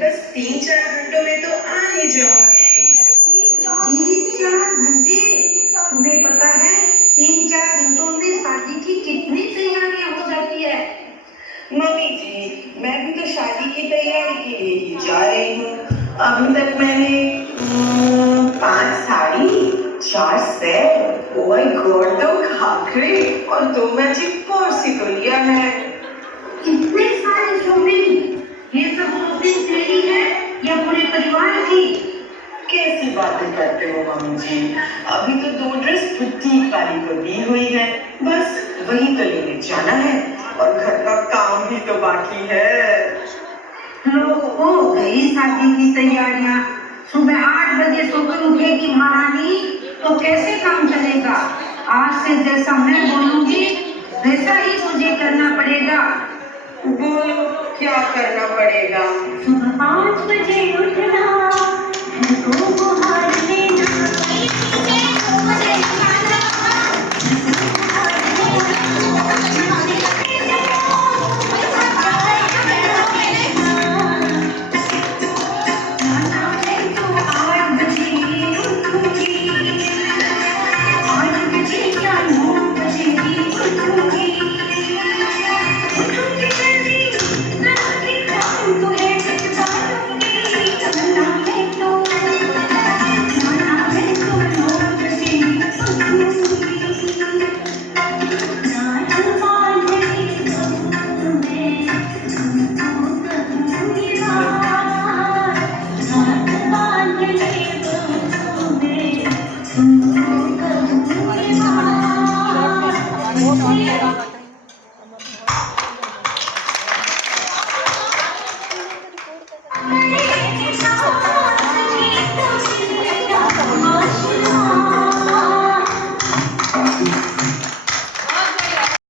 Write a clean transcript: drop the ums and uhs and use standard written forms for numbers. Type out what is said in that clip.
बस 3-4 घंटों में तो आ ही जाऊंगी। 3-4 घंटे? तुम्हें पता है 3-4 घंटों में शादी की कितनी तैयारियां हो जाती है? मम्मी जी, मैं भी तो शादी की तैयारी के लिए ही जा रही हूँ। अभी तक मैंने 5 sari, 4 set, oh my God, 2 घाघरे और 2 मैचिंग पर्स ही तो लिया है। इतने सारे शॉपिंग? ये सब शॉपिंग तेरी है या पूरे परिवार की? कैसी बातें करते हो मम्मी जी? अभी तो 2 ड्रेस बुटीक वाली को दी हुई है, बस वही तो लेने जाना है और घर का काम भी तो बाकी है। लो, हो गई शादी की तैयारियां। सुबह 8 बजे सोकर उठेगी महारानी तो कैसे काम चलेगा? आज से जैसा मैं बोलूंगी वैसा ही तुझे करना पड़ेगा। बोलो क्या करना पड़ेगा? सुबह 5 बजे उठना, घर को बुहार लेना, खाना है तो 8 बजे उठूंगी, 8 बजे या 9 बजे भी उठूंगी, उठूंगी जल्दी, नहा के काम तो है निपटा लूंगी, खाना है तो 9 बजे भी उठूंगी। नाच बांध के तुम्हें तुमको करूंगी बात, नाच बांध के तुम्हें तुमको करूंगी बात।